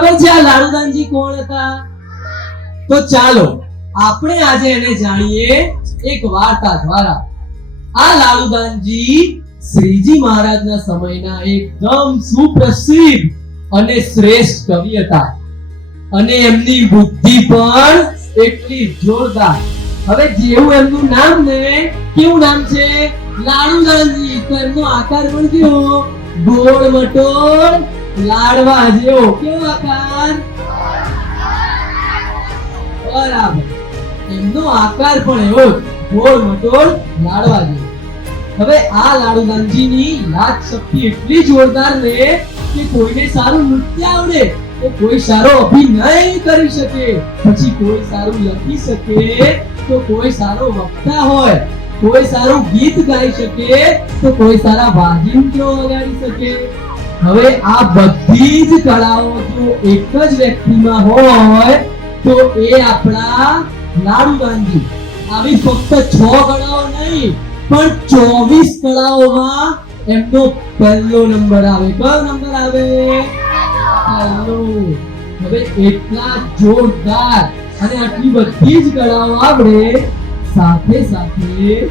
ખબર છે આ લાડુદાનજી કોણ હતા? તો ચાલો આપણે આજે એને જાણીએ એક વાર્તા દ્વારા. આ લાડુદાનજી શ્રીજી મહારાજના સમયના એકદમ સુપ્રસિદ્ધ અને શ્રેષ્ઠ કવિ હતા અને એમની બુદ્ધિ પણ એટલી જોરદાર. હવે જેવું એમનું નામ ને, કેવું નામ છે? લાડુદાનજી. તો એમનો આકાર પણ કેવો? ગોળ મટોળ લાડવા જેવો. કેવો આકાર? બરાબર, એમનો આકાર પણ એવો ગોળ મટોળ લાડવા જેવો. હવે આ લાડુદાનજીની યાદ શક્તિ એટલી જોરદાર ને કે કોઈને સારું નૃત્ય આવડે તો કોઈ સારો અભિનય કરી શકે, પછી કોઈ સારું લખી શકે, તો કોઈ સારો વક્તા હોય, કોઈ સારું ગીત ગાઈ શકે, તો કોઈ સારા વાદ્યયંત્રો વગાડી શકે. હવે આ બધી જ કળાઓ જો એક જ વ્યક્તિમાં હોય તો એ આપણા લાડુદાનજી. આવી ફક્ત 6 કળાઓ નહીં પણ 24 કળાઓમાં એમનો પહેલો નંબર આવે. કયો નંબર આવે? પહેલો. હવે એટલા જોરદાર અને આટલી બધી જ કળાઓ આવડે, સાથે સાથે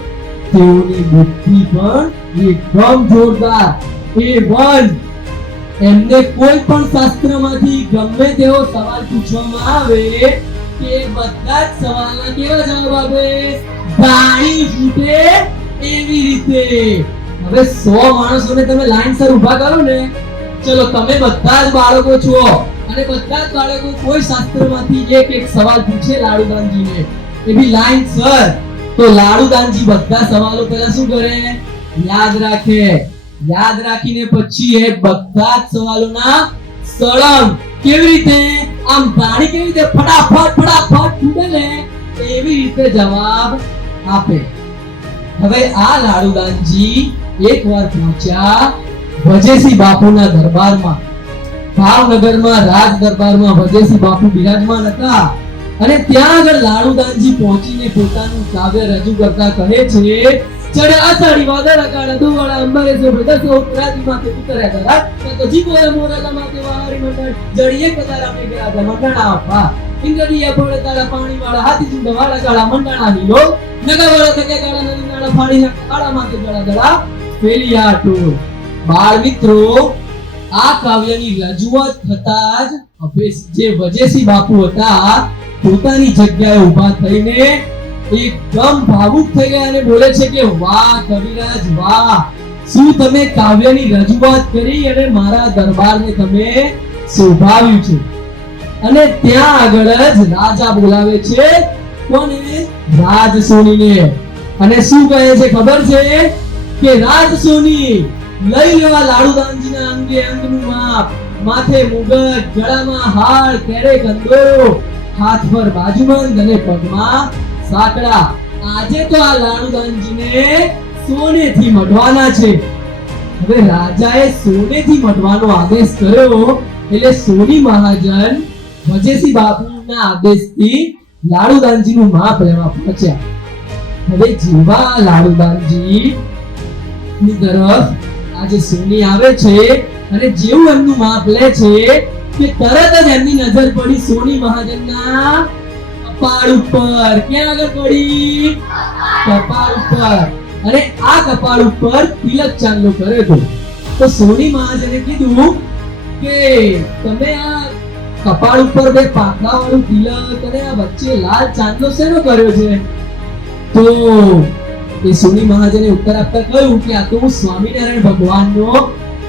તેઓની બુદ્ધિ પણ એકદમ જોરદાર. A1. એમને કોઈ પણ શાસ્ત્રમાંથી ગમે તેવો સવાલ પૂછવામાં આવે કે બધા જ સવાલના કેવા જવાબ આપે? ગાળી ફૂટે એવી રીતે. હવે 100 માણસોને તમે લાઈનસર ઊભા કરો ને, ચલો તમે બધા જ બાળકો છો અને બધા જ બાળકો કોઈ શાસ્ત્રમાંથી એક સવાલ પૂછે લાડુદાનજીને, એ બી લાઈનસર, તો લાડુદાનજી બધા સવાલો પહેલા શું કરે? યાદ રાખે. યાદ રાખીને પછી એ બધા જ સવાલોના સળંગ કેવી રીતે, આમ ગાડી કેવી રીતે ફટાફટ ફૂટે ને એવી રીતે જવાબ આપે. હવે આ લાડુદાનજી એકવાર પહોંચ્યા વજેસી બાપુના દરબારમાં. ભાવનગરમાં રાજ દરબારમાં વજેસી બાપુ બિરાજમાન હતા અને ત્યાં આગળ લાડુદાનજી પહોંચીને પોતાનું કાવ્ય રજૂ કરતા કહે છે: ચડે અષાઢી વાદળ કાળા દુવાળા અંબરે સો બદસો ઉતરાતી માથે ઉતર્યા દરા તો જીકોએ મોરલા માથે વાહરી મંડળ જડીએ કદારા મે ગયા દ મંડણા આપા ઇન્દ્રિય પડે તારા પાણી વાળા હાથી જુંડ વાળા કાળા મંડણા નીલો નગવાળા તકે કાળા નદી નાળા ફાડી ના કાળા માથે જડા દડા ફેલિયા ટોળ. બાળ મિત્રો, આ કાવ્યની રજૂઆત થતા જ જે વજેસી બાપુ હતા પોતાની જગ્યાએ ઊભા થઈને એકદમ ભાવુક થઈ ગયા અને બોલે છે કે વાહ કવિરાજ વાહ, શું તમે કાવ્યની રજૂઆત કરી અને મારા દરબારને તમે શોભાવ્યું છે. અને ત્યાં આગળ જ રાજા બોલાવે છે. કોને? રાજસોનીને. અને શું કહે છે ખબર છે? કે રાજસોની લઈ લેવા લાડુદાનજીના અંગે અંગનું માપ, માથે મુગટ, ગળામાં હાર, કેરે કંદોરો, હાથ પર બાજુબંધ અને પગમાં સાંકડા. આજે તો આ લાડુદાનજીને સોનેથી મઢવાના છે. હવે રાજાએ સોનેથી મઢવાનો આદેશ કર્યો એટલે સોની મહાજન વજેસી બાપુના આદેશથી લાડુદાનજીનું માપ લેવા પહોંચ્યા. હવે જેવા લાડુદાનજી ની તરફ આજે સોની આવે છે અને જેવું એમનું માપ લે છે કે તરત જ એમની નજર પડી સોની મહાજનના કપાળ ઉપર. ક્યાં આગળ પડી? કપાળ ઉપર. અને આ કપાળ ઉપર તિલક ચાંદલો કર્યો હતો. તો સોની મહાજને કીધું કે તમે આ કપાળ ઉપર બે પાંખડા વાળું તિલક અને આ વચ્ચે લાલ ચાંદલો શેનો કર્યો છે? તો એ સોની મહાજને ઉત્તર આપતા કહ્યું કે આ તો હું સ્વામિનારાયણ ભગવાનનો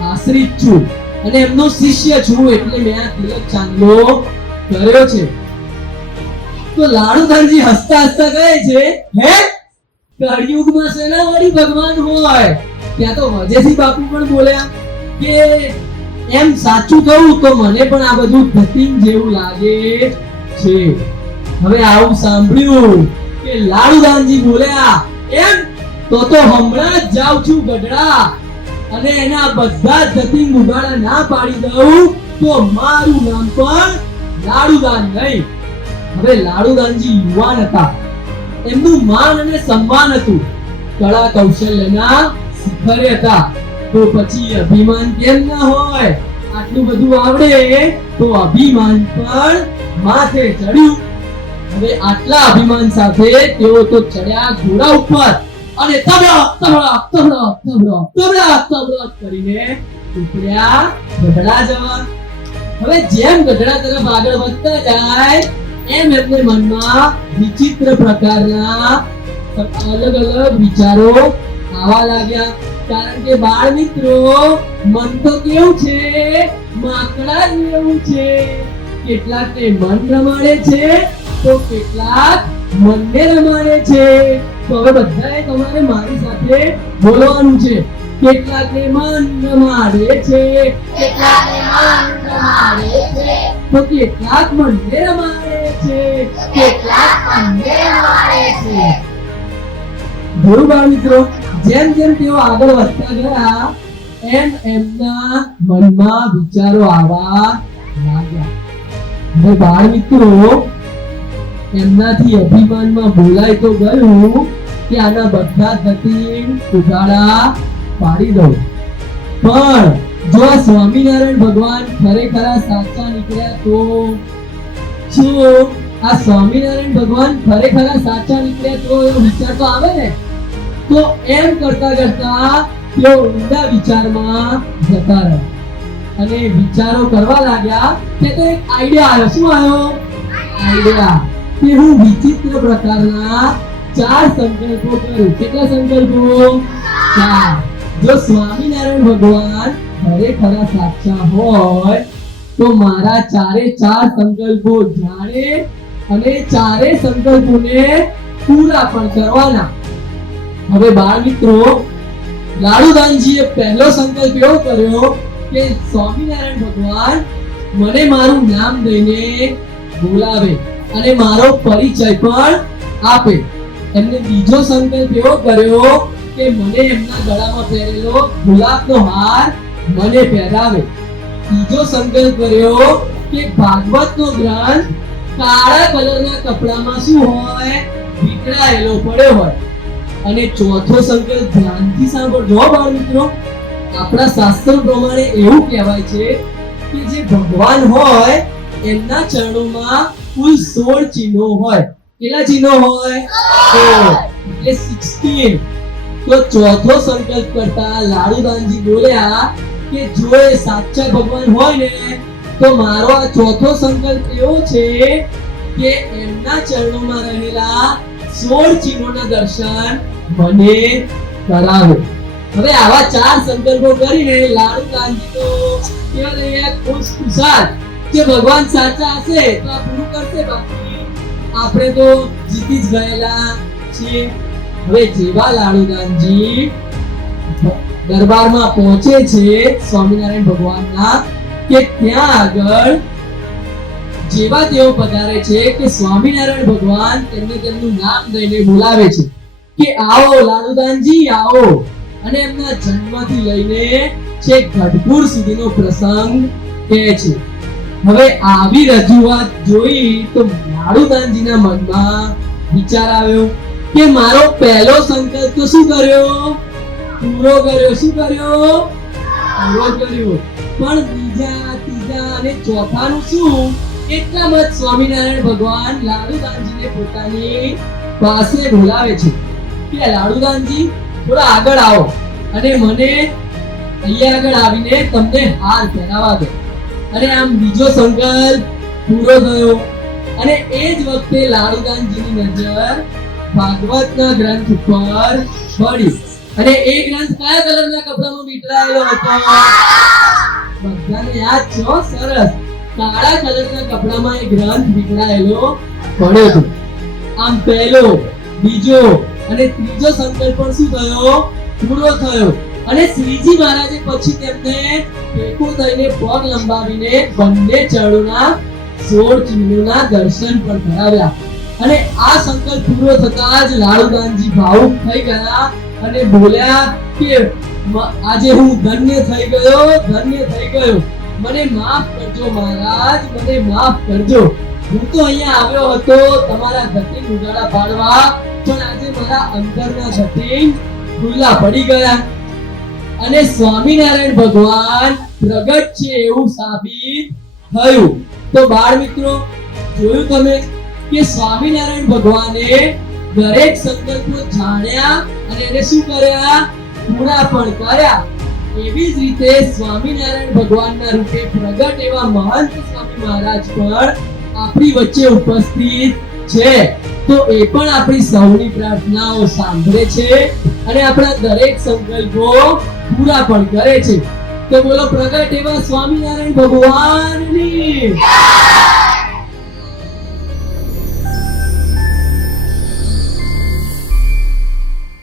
આશ્રિત છું અને એમનો શિષ્ય છું એટલે મેં આ તિલક ચાંદલો કર્યો છે. તો લાડુદાનજી હસતા હસતા કહે છે, હે કળિયુગમાં સેના વાળી ભગવાન હોય? ત્યાં તો વજેસી બાપુ પણ બોલ્યા કે એમ સાચું કહું તો મને પણ આ બધું ધતિંગ જેવું લાગે છે. હવે આવું સાંભળ્યું કે લાડુદાનજી બોલ્યા, એમ તો હમણાં જ જાઉં છું ગઢડા અને એના બધા ધતિંગ ઉગાડા ના પાડી દઉં તો મારું નામ પણ લાડુદાન નહીં. હવે લાડુદાનજી યુવાન હતા, એમનું માન અને સન્માન હતું, કળા કૌશલ્યના શિખરે હતા, તો પછી અભિમાન કેમ ના હોય? આટલું બધું આવડે તો અભિમાન પણ માથે ચડ્યું. હવે આટલા અભિમાન સાથે તેઓ તો ચડ્યા ઘોડા ઉપર અને તબડક કરીને ઉપડ્યા ગઢડા જવા. હવે જેમ ગઢડા તરફ આગળ વધતા જાય એમ એમને મનમાં વિચિત્ર પ્રકારના અલગ અલગ વિચારો આવવા લાગ્યા. કારણ કે બાળ મિત્રો, મન તો કેવું છે, માકડા જેવું છે. કેટલાકને મન રમાડે છે તો કેટલાક મનને રમાડે છે. તો હવે બધાએ તમારે મારી સાથે બોલવાનું છે. કેટલાકને મન રમાડે છે, કેટલાકને મન રમાડે છે, તો કેટલાક મનને રમાડે છે, કેટલાક મનને રમાડે છે. જોયું બાળ મિત્રો, જેમ જેમ તેઓ આગળ વધતા ગયા એમ એમના મનમાં વિચારો આવવા લાગ્યા. હવે બાળ મિત્રો, એમનાથી અભિમાનમાં બોલાય તો ગયું કે આના બધા ધતિંગ ઉઘાડા પાડી દઉં. પણ જો આ સ્વામિનારાયણ ભગવાન ખરેખર સાચા નીકળ્યા તો શું આ સ્વામિનારાયણ ભગવાન ખરેખર સાચા નીકળ્યા તો એવો વિચાર તો આવે ને. તો એમ કરતા કરતા તેઓ ઊંડા વિચારમાં જતા રહ્યા અને વિચારો કરવા લાગ્યા કે તો એક આઈડિયા આવ્યો. શું આવ્યો? આઈડિયા કે હું વિચિત્ર પ્રકારના 4 સંકલ્પો કરું. કેટલા સંકલ્પો? 4. જો સ્વામિનારાયણ ભગવાન ખરેખર સાચા હોય તો મારા 4 સંકલ્પો જાણે અને 4 સંકલ્પોને પૂરા પણ કરવાના. હવે બાળ મિત્રો, લાડુદાનજીએ પહેલો સંકલ્પ એવો કર્યો કે સ્વામિનારાયણ ભગવાન મને મારું નામ દઈને બોલાવે અને મારો પરિચય પણ આપે. એમને બીજો સંકલ્પ એવો કર્યો કે મને એમના ગળામાં પહેરેલો ગુલાબનો હાર મને પહેરાવે. ત્રીજો સંકલ્પ કર્યો કે ભાગવતનો ગ્રંથ કાળા કલરના કપડામાં શું હોય? વીંટળાયેલો પડ્યો હોય. અને ચોથો સંકલ્પ ધ્યાનથી સાંભળજો બાળ મિત્રો. આપણા શાસ્ત્રો પ્રમાણે એવું કહેવાય છે કે જે ભગવાન હોય એમના ચરણોમાં કુલ 16 ચિહ્નો હોય. કેટલા ચિહ્નો હોય? 16 એટલે 16. તો ચોથો સંકલ્પ કરતા લાડુદાનજી બોલ્યા કે જો એ સાચા ભગવાન હોય ને તો મારો આ ચોથો સંકલ્પ એવો છે કે એમના ચરણોમાં રહેલા 16 ચિહ્નોના દર્શન મને કરાવે. હવે આવા 4 સંકલ્પો કરીને લાડુદાનજી તો કેવળ ખુશખુશાલ કે ભગવાન સાચા હશે તો આ પૂરું કરશે, બાકી આપણે તો જીતી જ ગયેલા છીએ. હવે જેવા લાડુદાનજી દરબારમાં પહોંચે છે સ્વામિનારાયણ ભગવાનના કે ત્યાં આગળ જેવા તેઓ પધારે છે કે સ્વામિનારાયણ ભગવાન તેમને તેમનું નામ દઈને બોલાવે છે કે આવો લાડુદાનજી આવો. અને એમના જન્મથી લઈને છેક ગઢપુર સુધીનો પ્રસંગ કહે છે. હવે આવી રજૂઆત જોઈ તો લાડુદાનજીના મનમાં વિચાર આવ્યો કે મારો પહેલો સંકલ્પ તો શું કર્યો? પૂરો કર્યો. શું કર્યો? પૂરો કર્યો. પણ બીજા, ત્રીજા અને ચોથાનું શું? એટલામાં જ સ્વામિનારાયણ ભગવાન લાડુદાનજીને પોતાની પાસે બોલાવે છે કે લાડુદાનજી થોડા આગળ આવો અને મને અહીંયા આગળ આવીને તમને હાર પહેરાવા દો. અને આમ બીજો સંકલ્પ પૂરો થયો. અને એ જ વખતે લાડુદાનજીની નજર ભાગવતના ગ્રંથ ઉપર પડી. અને એ ગ્રંથ કયા કલરના કપડામાં વીંટળાયેલો હતો? બધાને યાદ છે? સરસ. કાળા કલરના કપડામાં એ ગ્રંથ વીંટળાયેલો પડ્યો હતો. આમ પહેલો, બીજો અને ત્રીજો સંકલ્પ પણ શું થયો? પૂરો થયો. અને શ્રીજી મહારાજે પછી તેમને ટેકો દઈને પગ લંબાવીને બંને ચરણોના 16 ચિહ્નોના દર્શન પણ કરાવ્યા. અને આ સંકલ્પ પૂરો થતા જ લાડુદાનજી ભાવુક થઈ ગયા અને બોલ્યા કે આજે હું ધન્ય થઈ ગયો, ધન્ય થઈ ગયો. મને માફ કરજો મહારાજ, મને માફ કરજો. હું તો અહીંયા આવ્યો હતો તમારા ધતિંગ ઉજાડા પાડવા, પણ આજે મારા અંદરના ધતિંગ ખુલ્લા પડી ગયા. અને સ્વામિનારાયણ ભગવાન પ્રગટ છે એવું સાબિત થયું. તો બાળ મિત્રો, જોયું તમે કે સ્વામિનારાયણ ભગવાને દરેક સંકલ્પો જાણ્યા અને એને શું કર્યા? પૂરા પણ કર્યા. એવી જ રીતે સ્વામિનારાયણ ભગવાનના રૂપે પ્રગટ એવા મહંત સ્વામી મહારાજ પણ આપણી વચ્ચે ઉપસ્થિત છે. તો એ પણ આપણી સૌની પ્રાર્થનાઓ સાંભળે છે અને આપણા દરેક સંકલ્પો પૂરા પણ કરે છે. તો બોલો પ્રગટ એવા સ્વામિનારાયણ ભગવાનની જય!